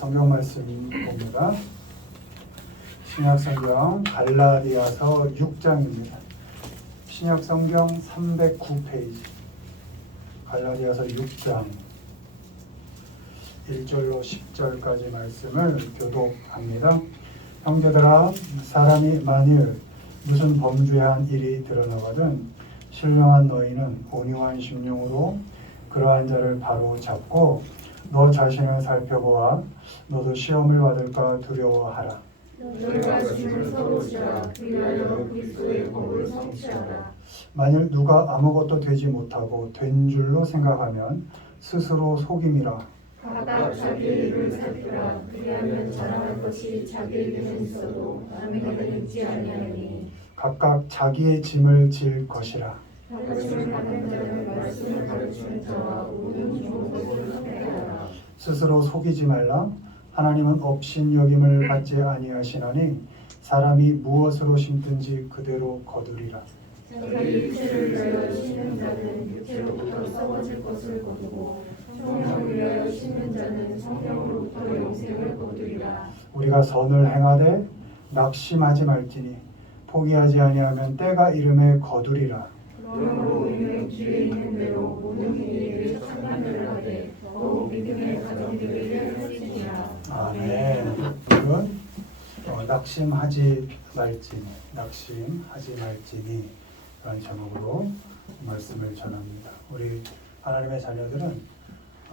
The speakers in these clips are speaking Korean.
성경 말씀 봅니다. 신약성경 갈라디아서 6장입니다. 신약성경 309페이지 갈라디아서 6장 1절로 10절까지 말씀을 교독합니다. 형제들아, 사람이 만일 무슨 범죄한 일이 드러나거든 신령한 너희는 온유한 심령으로 그러한 자를 바로 잡고 너 자신을 살펴보아 너도 시험을 받을까 두려워하라. 너희가 짐을 서로 지라. 그리하여 그리스도의 법을 성취하라. 만일 누가 아무것도 되지 못하고 된 줄로 생각하면 스스로 속임이라. 각각 자기의 일을 살피라. 그리하면 자랑할 것이 자기에게는 있어도 남에게는 있지 아니하니 각각 자기의 짐을 질 것이라. 가르침을 받는 자는 말씀을 가르치는 자와 모든 좋은 것을 선택하라. 스스로 속이지 말라. 하나님은 업신여김을 받지 아니하시나니 사람이 무엇으로 심든지 그대로 거두리라. 자기 육체를 위하여 심는 자는 육체로부터 썩어질 것을 거두고 성령을 위하여 심는 자는 성령으로부터 영생을 거두리라. 우리가 선을 행하되 낙심하지 말지니 포기하지 아니하면 때가 이름에 거두리라. 그러므로 우리는 기회 있는 대로 모든 일에 참관을 하되 더욱 믿음의 가정들에게 할지니라. 아멘. 이건 낙심하지 말지니 라는 제목으로 말씀을 전합니다. 우리 하나님의 자녀들은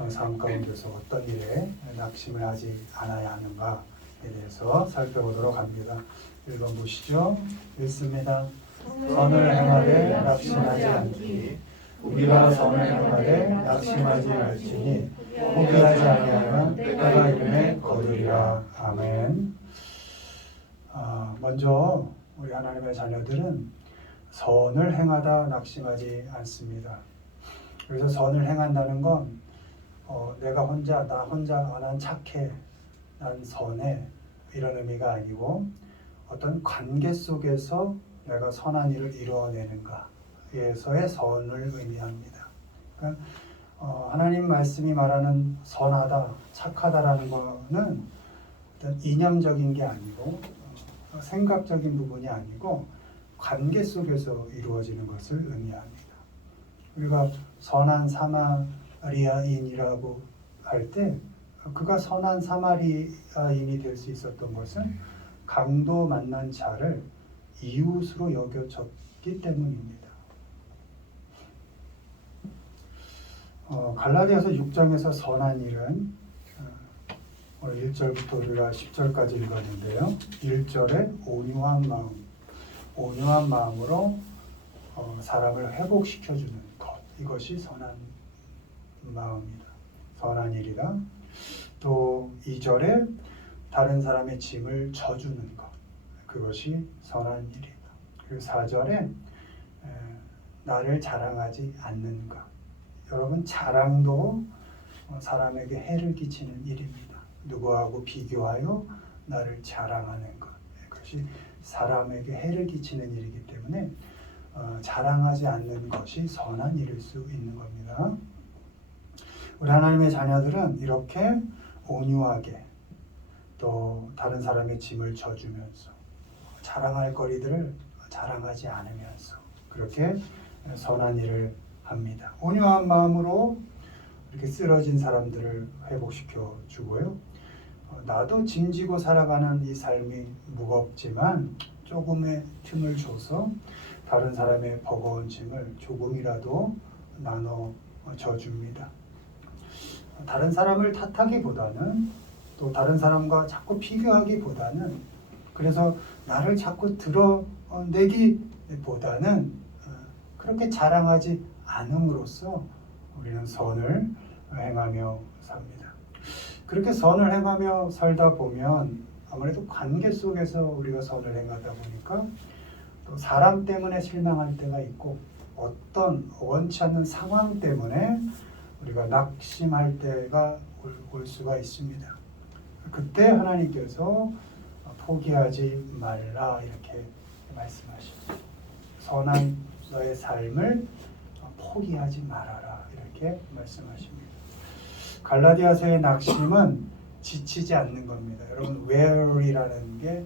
삶 가운데서 어떤 일에 낙심을 하지 않아야 하는가에 대해서 살펴보도록 합니다. 1번 보시죠. 읽습니다. 선을 행하되 낙심하지 않기. 우리가 선을 행하되 낙심하지 말지니 포기하지 아니하면 때가 이름에 거두리라. 아멘. 먼저 우리 하나님의 자녀들은 선을 행하다 낙심하지 않습니다. 그래서 선을 행한다는 건 나 혼자 난 착해, 난 선해 이런 의미가 아니고 어떤 관계 속에서 내가 선한 일을 이루어내는가에서의 선을 의미합니다. 그러니까 하나님 말씀이 말하는 선하다, 착하다라는 거는 어떤 이념적인 게 아니고 생각적인 부분이 아니고 관계 속에서 이루어지는 것을 의미합니다. 우리가 선한 사마리아인이라고 할 때 그가 선한 사마리아인이 될 수 있었던 것은 강도 만난 자를 이웃으로 여겨졌기 때문입니다. 갈라디아서 6장에서 선한 일은 오늘 1절부터 우리가 10절까지 읽었는데요. 1절에 온유한 마음으로 사람을 회복시켜주는 것, 이것이 선한 마음이다. 선한 일이다. 또 2절에 다른 사람의 짐을 져주는 것, 그것이 선한 일이다. 그리고 4절에 나를 자랑하지 않는 것. 여러분, 자랑도 사람에게 해를 끼치는 일입니다. 누구하고 비교하여 나를 자랑하는 것, 그것이 사람에게 해를 끼치는 일이기 때문에 자랑하지 않는 것이 선한 일일 수 있는 겁니다. 우리 하나님의 자녀들은 이렇게 온유하게 또 다른 사람의 짐을 져주면서 자랑할 거리들을 자랑하지 않으면서 그렇게 선한 일을 합니다. 온유한 마음으로 이렇게 쓰러진 사람들을 회복시켜 주고요. 나도 짐지고 살아가는 이 삶이 무겁지만 조금의 틈을 줘서 다른 사람의 버거운 짐을 조금이라도 나눠 줍니다. 다른 사람을 탓하기보다는 또 다른 사람과 자꾸 비교하기보다는 그래서 나를 자꾸 드러내기보다는 그렇게 자랑하지 않음으로써 우리는 선을 행하며 삽니다. 그렇게 선을 행하며 살다 보면 아무래도 관계 속에서 우리가 선을 행하다 보니까 또 사람 때문에 실망할 때가 있고 어떤 원치 않는 상황 때문에 우리가 낙심할 때가 올 수가 있습니다. 그때 하나님께서 포기하지 말라 이렇게 말씀하십니다. 선한 너의 삶을 포기하지 말아라 이렇게 말씀하십니다. 갈라디아서의 낙심은 지치지 않는 겁니다. 여러분 weary라는 게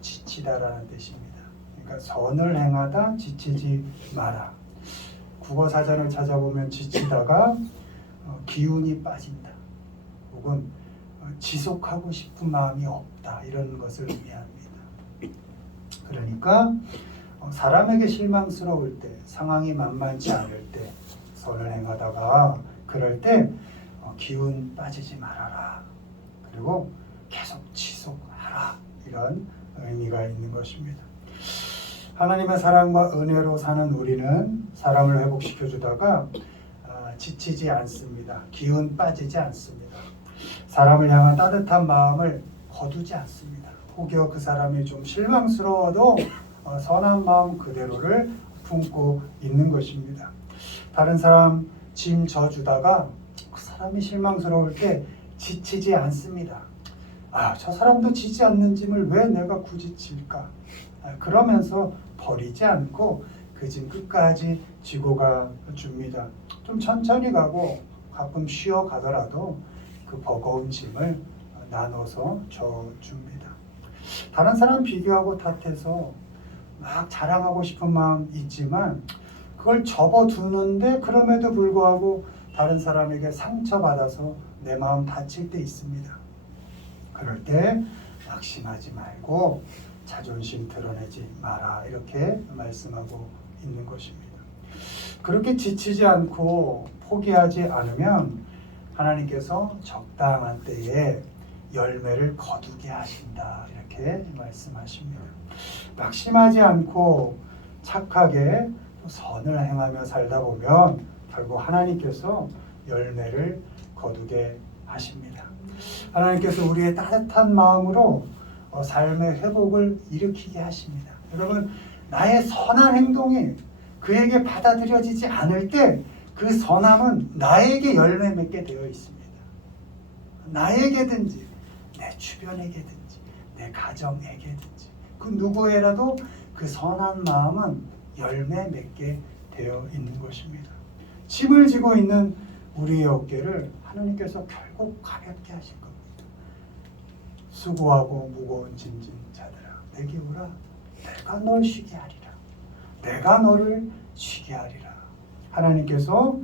지치다라는 뜻입니다. 그러니까 선을 행하다 지치지 마라. 국어 사전을 찾아보면 지치다가 기운이 빠진다, 혹은 지속하고 싶은 마음이 없다, 이런 것을 의미합니다. 그러니까 사람에게 실망스러울 때, 상황이 만만치 않을 때, 선을 행하다가 그럴 때 기운 빠지지 말아라. 그리고 계속 지속하라. 이런 의미가 있는 것입니다. 하나님의 사랑과 은혜로 사는 우리는 사람을 회복시켜 주다가 지치지 않습니다. 기운 빠지지 않습니다. 사람을 향한 따뜻한 마음을 거두지 않습니다. 혹여 그 사람이 좀 실망스러워도 선한 마음 그대로를 품고 있는 것입니다. 다른 사람 짐 져주다가 그 사람이 실망스러울 때 지치지 않습니다. 저 사람도 지지 않는 짐을 왜 내가 굳이 질까? 그러면서 버리지 않고 그 짐 끝까지 지고 가줍니다. 좀 천천히 가고 가끔 쉬어 가더라도 그 버거운 짐을 나눠서 져줍니다. 다른 사람 비교하고 탓해서 막 자랑하고 싶은 마음 있지만 그걸 접어두는데 그럼에도 불구하고 다른 사람에게 상처받아서 내 마음 다칠 때 있습니다. 그럴 때 낙심하지 말고 자존심 드러내지 마라, 이렇게 말씀하고 있는 것입니다. 그렇게 지치지 않고 포기하지 않으면 하나님께서 적당한 때에 열매를 거두게 하신다, 이렇게 말씀하십니다. 낙심하지 않고 착하게 선을 행하며 살다 보면 결국 하나님께서 열매를 거두게 하십니다. 하나님께서 우리의 따뜻한 마음으로 삶의 회복을 일으키게 하십니다. 여러분, 나의 선한 행동이 그에게 받아들여지지 않을 때 그 선함은 나에게 열매 맺게 되어 있습니다. 나에게든지 내 주변에게든지 내 가정에게든지 그 누구에라도 그 선한 마음은 열매 맺게 되어 있는 것입니다. 짐을 지고 있는 우리의 어깨를 하나님께서 결국 가볍게 하실 겁니다. 수고하고 무거운 짐진 자들아, 내게 오라. 내가 널 쉬게 하리라. 내가 너를 쉬게 하리라. 하나님께서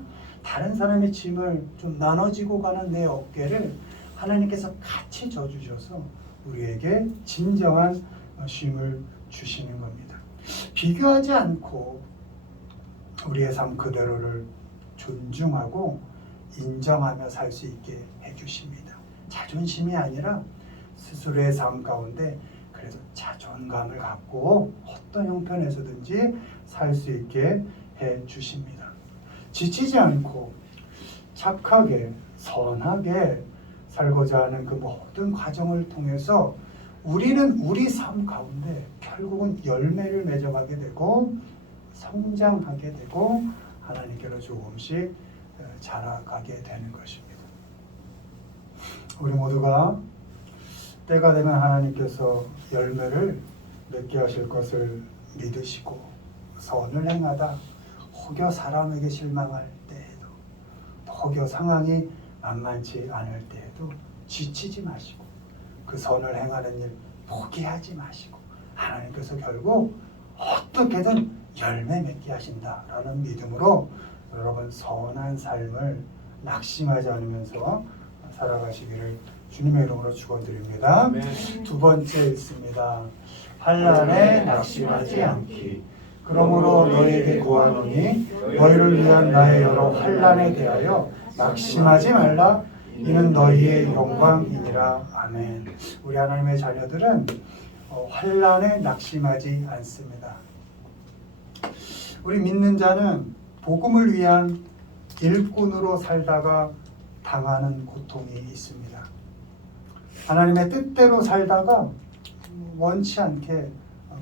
다른 사람의 짐을 좀 나눠지고 가는 내 어깨를 하나님께서 같이 져주셔서 우리에게 진정한 쉼을 주시는 겁니다. 비교하지 않고 우리의 삶 그대로를 존중하고 인정하며 살 수 있게 해주십니다. 자존심이 아니라 스스로의 삶 가운데 그래도 자존감을 갖고 어떤 형편에서든지 살 수 있게 해주십니다. 지치지 않고 착하게 선하게 살고자 하는 그 모든 과정을 통해서 우리는 우리 삶 가운데 결국은 열매를 맺어가게 되고 성장하게 되고 하나님께로 조금씩 자라가게 되는 것입니다. 우리 모두가 때가 되면 하나님께서 열매를 맺게 하실 것을 믿으시고 선을 행하다 혹여 사람에게 실망할 때에도, 혹여 상황이 만만치 않을 때에도 지치지 마시고 그 선을 행하는 일 포기하지 마시고 하나님께서 결국 어떻게든 열매 맺게 하신다라는 믿음으로 여러분 선한 삶을 낙심하지 않으면서 살아가시기를 주님의 이름으로 축원드립니다. 두 번째 있습니다. 환난에 낙심하지 않기. 그러므로 너희에게 구하노니 너희를 위한 나의 여러 환난에 대하여 낙심하지 말라. 이는 너희의 영광이니라. 아멘. 우리 하나님의 자녀들은 환난에 낙심하지 않습니다. 우리 믿는 자는 복음을 위한 일꾼으로 살다가 당하는 고통이 있습니다. 하나님의 뜻대로 살다가 원치 않게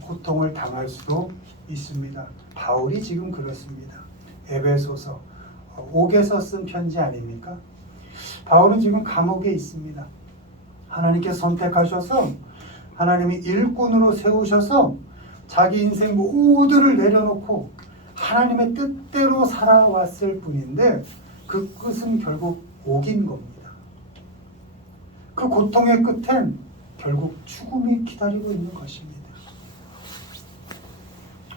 고통을 당할 수도 있습니다. 바울이 지금 그렇습니다. 에베소서 5개서 쓴 편지 아닙니까? 바울은 지금 감옥에 있습니다. 하나님께서 선택하셔서 하나님이 일꾼으로 세우셔서 자기 인생 모두를 내려놓고 하나님의 뜻대로 살아왔을 뿐인데 그 끝은 결국 옥인 겁니다. 그 고통의 끝엔 결국 죽음이 기다리고 있는 것입니다.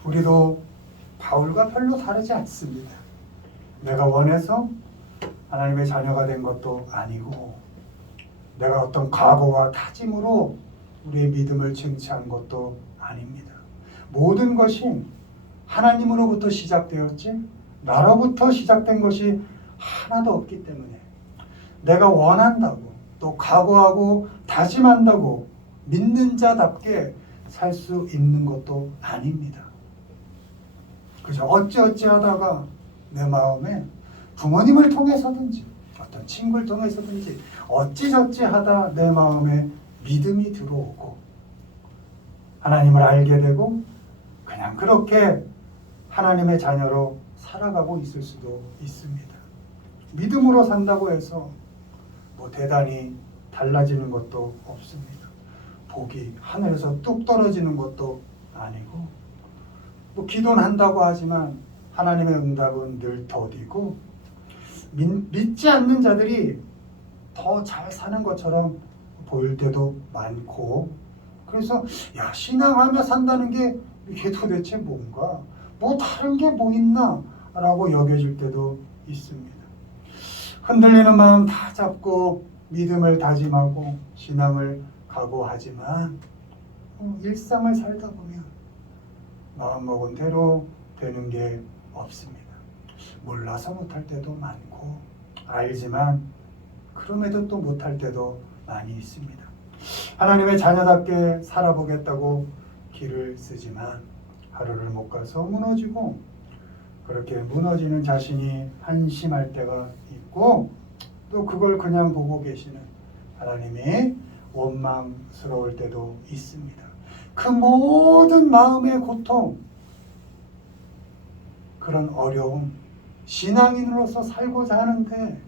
우리도 바울과 별로 다르지 않습니다. 내가 원해서 하나님의 자녀가 된 것도 아니고 내가 어떤 각오와 다짐으로 우리의 믿음을 쟁취한 것도 아닙니다. 모든 것이 하나님으로부터 시작되었지 나로부터 시작된 것이 하나도 없기 때문에 내가 원한다고 또 각오하고 다짐한다고 믿는 자답게 살 수 있는 것도 아닙니다. 그저 어찌어찌 하다가 내 마음에 부모님을 통해서든지 어떤 친구를 통해서든지 어찌저찌 하다 내 마음에 믿음이 들어오고 하나님을 알게 되고 그냥 그렇게 하나님의 자녀로 살아가고 있을 수도 있습니다. 믿음으로 산다고 해서 뭐 대단히 달라지는 것도 없습니다. 복이 하늘에서 뚝 떨어지는 것도 아니고 뭐 기도는 한다고 하지만 하나님의 응답은 늘 더디고 믿지 않는 자들이 더 잘 사는 것처럼 보일 때도 많고 그래서 야 신앙하며 산다는 게 이게 도대체 뭔가 뭐 다른 게 뭐 있나 라고 여겨질 때도 있습니다. 흔들리는 마음 다 잡고 믿음을 다짐하고 신앙을 각오하지만 일상을 살다 보면 마음먹은 대로 되는 게 없습니다. 몰라서 못할 때도 많고 알지만 그럼에도 또 못할 때도 많이 있습니다. 하나님의 자녀답게 살아보겠다고 길을 쓰지만 하루를 못 가서 무너지고 그렇게 무너지는 자신이 한심할 때가 있고 또 그걸 그냥 보고 계시는 하나님이 원망스러울 때도 있습니다. 그 모든 마음의 고통, 그런 어려움, 신앙인으로서 살고자 하는데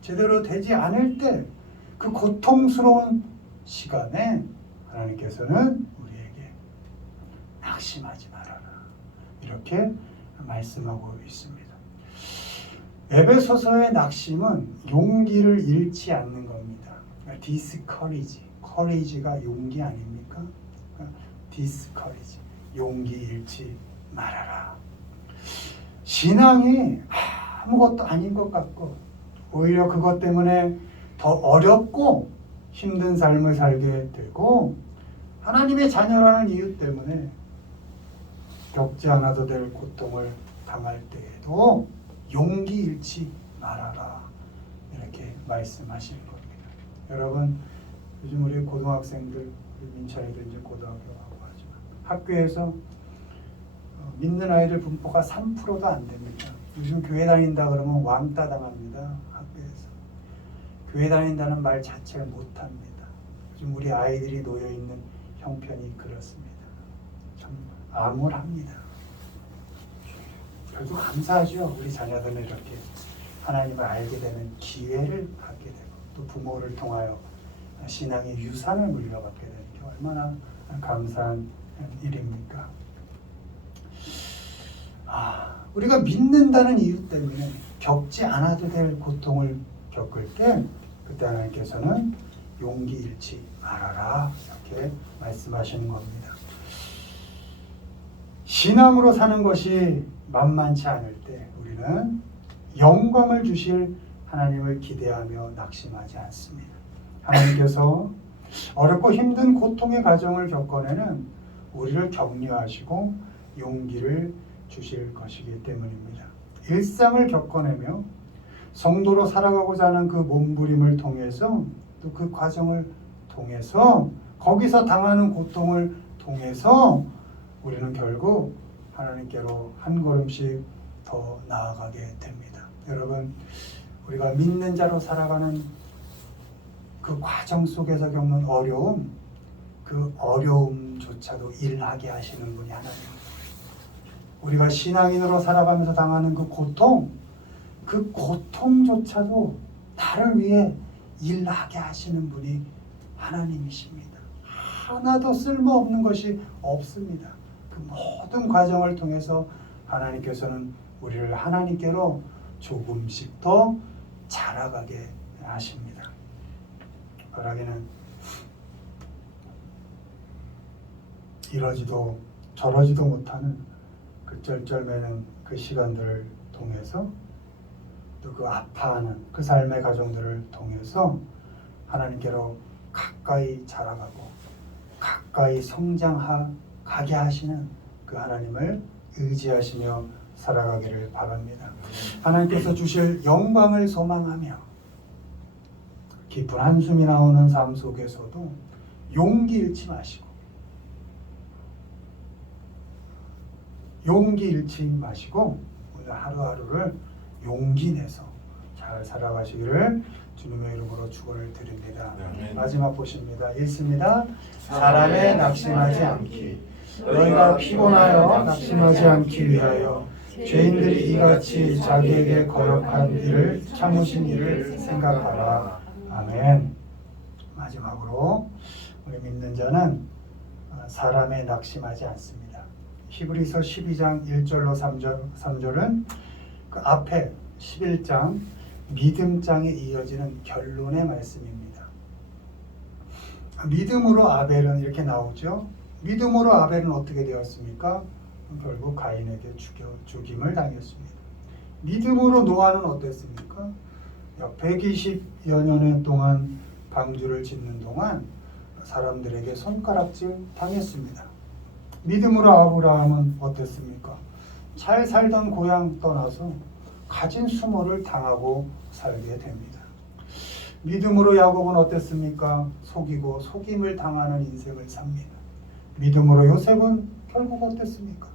제대로 되지 않을 때 그 고통스러운 시간에 하나님께서는 우리에게 낙심하지 말아라 이렇게 말씀하고 있습니다. 에베소서의 낙심은 용기를 잃지 않는 겁니다. discourage, courage가 용기 아닙니까? discourage, 용기 잃지 말아라. 신앙이 아무것도 아닌 것 같고 오히려 그것 때문에 더 어렵고 힘든 삶을 살게 되고 하나님의 자녀라는 이유 때문에 겪지 않아도 될 고통을 당할 때에도 용기 잃지 말아라 이렇게 말씀하시는 겁니다. 여러분 요즘 우리 고등학생들 민철이도 이제 고등학교하고 하지만 학교에서 믿는 아이들 분포가 3%도 안 됩니다. 요즘 교회 다닌다 그러면 왕따 당합니다. 학교에서 교회 다닌다는 말 자체를 못합니다. 요즘 우리 아이들이 놓여있는 형편이 그렇습니다. 참 암울합니다. 그래도 감사하죠. 우리 자녀들은 이렇게 하나님을 알게 되는 기회를 갖게 되고 또 부모를 통하여 신앙의 유산을 물려받게 되는 게 얼마나 감사한 일입니까? 우리가 믿는다는 이유 때문에 겪지 않아도 될 고통을 겪을 때 그때 하나님께서는 용기 잃지 말아라 이렇게 말씀하시는 겁니다. 신앙으로 사는 것이 만만치 않을 때 우리는 영광을 주실 하나님을 기대하며 낙심하지 않습니다. 하나님께서 어렵고 힘든 고통의 과정을 겪어내는 우리를 격려하시고 용기를 주실 것이기 때문입니다. 일상을 겪어내며 성도로 살아가고자 하는 그 몸부림을 통해서 또 그 과정을 통해서 거기서 당하는 고통을 통해서 우리는 결국 하나님께로 한 걸음씩 더 나아가게 됩니다. 여러분 우리가 믿는 자로 살아가는 그 과정 속에서 겪는 어려움 그 어려움조차도 일하게 하시는 분이 하나님입니다. 우리가 신앙인으로 살아가면서 당하는 그 고통조차도 나를 위해 일하게 하시는 분이 하나님이십니다. 하나도 쓸모없는 것이 없습니다. 그 모든 과정을 통해서 하나님께서는 우리를 하나님께로 조금씩 더 자라가게 하십니다. 바라기는 이러지도 저러지도 못하는 그 쩔쩔매는 그 시간들을 통해서 또 그 아파하는 그 삶의 과정들을 통해서 하나님께로 가까이 자라가고 가까이 성장하게 하시는 그 하나님을 의지하시며 살아가기를 바랍니다. 하나님께서 주실 영광을 소망하며 깊은 한숨이 나오는 삶 속에서도 용기 잃지 마시고 오늘 하루하루를 용기 내서 잘 살아가시기를 주님의 이름으로 축원을 드립니다. 네. 마지막 보십니다. 읽습니다. 사람에 낙심하지 않기 너희가 피곤하여 낙심하지 않기 위하여 죄인들이 이같이 자기에게 거역한 일을 참으신 일을 생각하라. 아멘. 마지막으로 우리 믿는 자는 사람에 낙심하지 않습니다. 히브리서 12장 1절로 3절은 그 앞에 11장 믿음장에 이어지는 결론의 말씀입니다. 믿음으로 아벨은 이렇게 나오죠. 믿음으로 아벨은 어떻게 되었습니까? 결국 가인에게 죽임을 당했습니다. 믿음으로 노아는 어땠습니까? 약 120여 년의 동안 방주를 짓는 동안 사람들에게 손가락질 당했습니다. 믿음으로 아브라함은 어땠습니까? 잘 살던 고향 떠나서 가진 수모를 당하고 살게 됩니다. 믿음으로 야곱은 어땠습니까? 속이고 속임을 당하는 인생을 삽니다. 믿음으로 요셉은 결국 어땠습니까?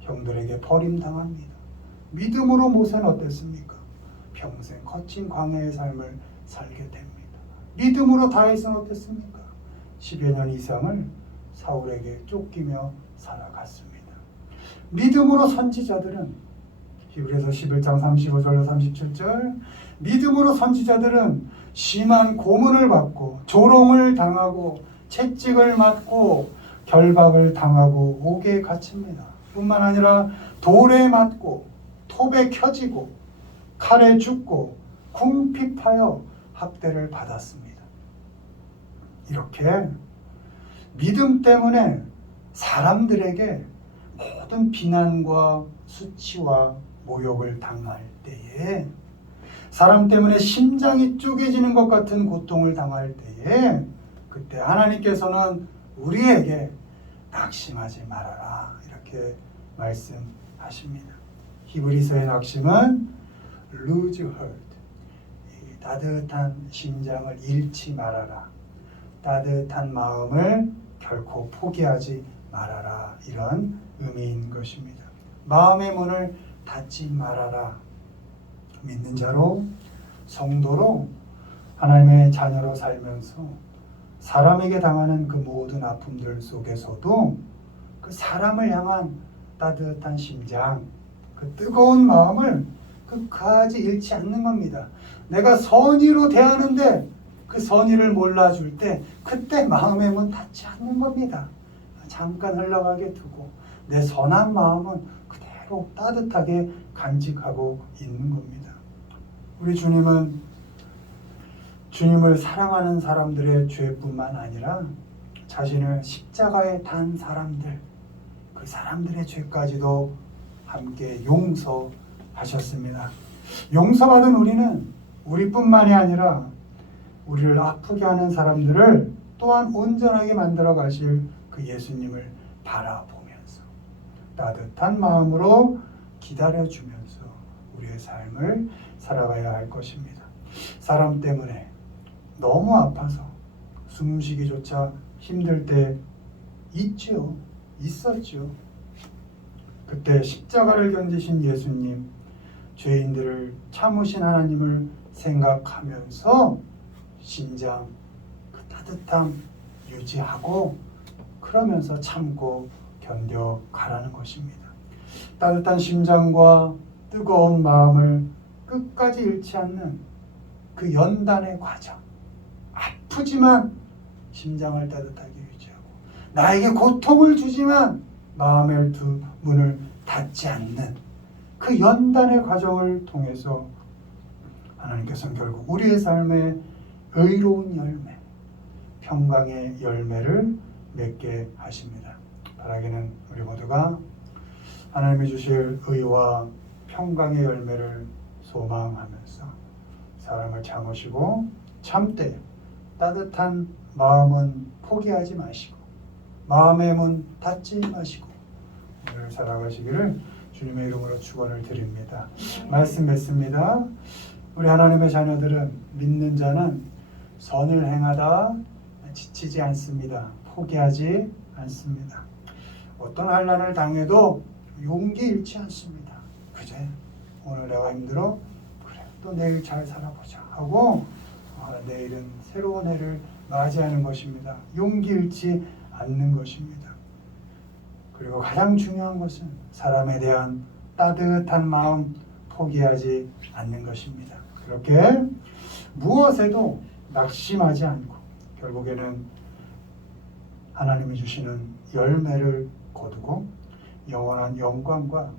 형들에게 버림당합니다. 믿음으로 모세는 어땠습니까? 평생 거친 광야의 삶을 살게 됩니다. 믿음으로 다윗은 어땠습니까? 10여 년 이상을 사울에게 쫓기며 살아갔습니다. 믿음으로 선지자들은 히브리서 11장 35절로 37절 믿음으로 선지자들은 심한 고문을 받고 조롱을 당하고 채찍을 맞고 결박을 당하고 옥에 갇힙니다. 뿐만 아니라 돌에 맞고 톱에 켜지고 칼에 죽고 궁핍하여 학대를 받았습니다. 이렇게 믿음 때문에 사람들에게 모든 비난과 수치와 모욕을 당할 때에 사람 때문에 심장이 쪼개지는 것 같은 고통을 당할 때에 그때 하나님께서는 우리에게 낙심하지 말아라 이렇게 말씀하십니다. 히브리서의 낙심은 lose heart, 따뜻한 심장을 잃지 말아라, 따뜻한 마음을 결코 포기하지 말아라 이런 의미인 것입니다. 마음의 문을 닫지 말아라. 믿는 자로 성도로 하나님의 자녀로 살면서 사람에게 당하는 그 모든 아픔들 속에서도 그 사람을 향한 따뜻한 심장, 그 뜨거운 마음을 끝까지 잃지 않는 겁니다. 내가 선의로 대하는데 그 선의를 몰라줄 때 그때 마음의 문 닫지 않는 겁니다. 잠깐 흘러가게 두고 내 선한 마음은 그대로 따뜻하게 간직하고 있는 겁니다. 우리 주님은 주님을 사랑하는 사람들의 죄뿐만 아니라 자신을 십자가에 단 사람들, 그 사람들의 죄까지도 함께 용서하셨습니다. 용서받은 우리는 우리뿐만이 아니라 우리를 아프게 하는 사람들을 또한 온전하게 만들어 가실 그 예수님을 바라보면서 따뜻한 마음으로 기다려주면서 우리의 삶을 살아가야 할 것입니다. 사람 때문에 너무 아파서 숨쉬기조차 힘들 때 있었죠. 그때 십자가를 견디신 예수님, 죄인들을 참으신 하나님을 생각하면서 심장 그 따뜻함 유지하고 그러면서 참고 견뎌가라는 것입니다. 따뜻한 심장과 뜨거운 마음을 끝까지 잃지 않는 그 연단의 과정, 아프지만 심장을 따뜻하게 유지하고 나에게 고통을 주지만 마음의 두 문을 닫지 않는 그 연단의 과정을 통해서 하나님께서는 결국 우리의 삶에 의로운 열매, 평강의 열매를 맺게 하십니다. 바라기는 우리 모두가 하나님이 주실 의와 평강의 열매를 소망하면서 사람을 참으시고 참되 따뜻한 마음은 포기하지 마시고 마음의 문 닫지 마시고 오늘 살아가시기를 주님의 이름으로 축원을 드립니다. 말씀 맺습니다. 우리 하나님의 자녀들은 믿는 자는 선을 행하다 지치지 않습니다. 포기하지 않습니다. 어떤 환난을 당해도 용기 잃지 않습니다. 그제 오늘 내가 힘들어? 그래 또 내일 잘 살아보자 하고 내일은 새로운 해를 맞이하는 것입니다. 용기 잃지 않는 것입니다. 그리고 가장 중요한 것은 사람에 대한 따뜻한 마음 포기하지 않는 것입니다. 그렇게 무엇에도 낙심하지 않고 결국에는 하나님이 주시는 열매를 거두고 영원한 영광과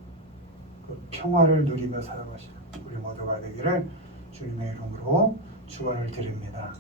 그 평화를 누리며 살아가시는 우리 모두가 되기를 주님의 이름으로 축원을 드립니다.